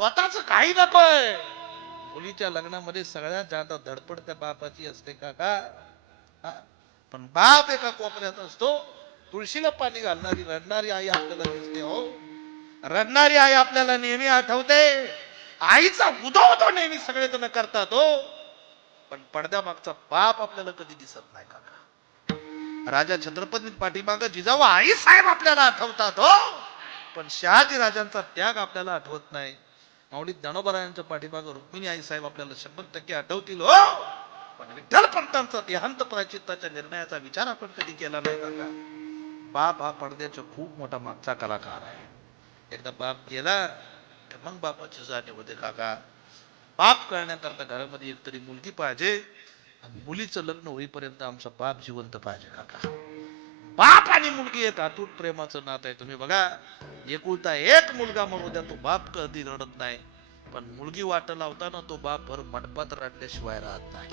स्वतःच काही नकोय. मुलीच्या लग्नामध्ये सगळ्यात जास्त धडपड त्या बापाची असते काका. हा? पण बाप एका कोपऱ्यात असतो. तुळशीला पाणी घालणारी रडणारी आई आपल्याला दिसते हो. रडणारी आई आपल्याला नेहमी आठवते. आईचा उदो नेहमी सगळेजण करतात हो. पण पडद्यामागचा बाप आपल्याला कधी दिसत नाही काका. राजा छत्रपती पाठीमाग जिजाऊ आई साहेब आपल्याला आठवतात हो. पण शहाजी राजांचा त्याग आपल्याला आठवत नाही. माऊली ज्ञानोबरायांच्या पाठीमागं रुक्मिणी आई साहेब आपल्याला 100% आठवतील हो. पण विठ्ठल पंतांचा देहांत प्रायश्चित्ताच्या निर्णयाचा विचार आपण कधी केला नाही काका. बाप हा पडद्याचा खूप मोठा मागचा कलाकार आहे. एकदा बाप गेला तर मग बापाची जाणीव होते काका. बाप करण्याकरता घरामध्ये एकतरी मुलगी पाहिजे. आणि मुलीचं लग्न होईपर्यंत आमचा बाप जिवंत पाहिजे काका. बाप आणि मुलगी एक अतूट प्रेमाचं नातं आहे. तुम्ही बघा, एकुलता एक मुलगा मरू द्या, तो बाप कधी रडत नाही. पण मुलगी वाट लावताना तो बाप भर मंडपात रडल्याशिवाय राहत नाही.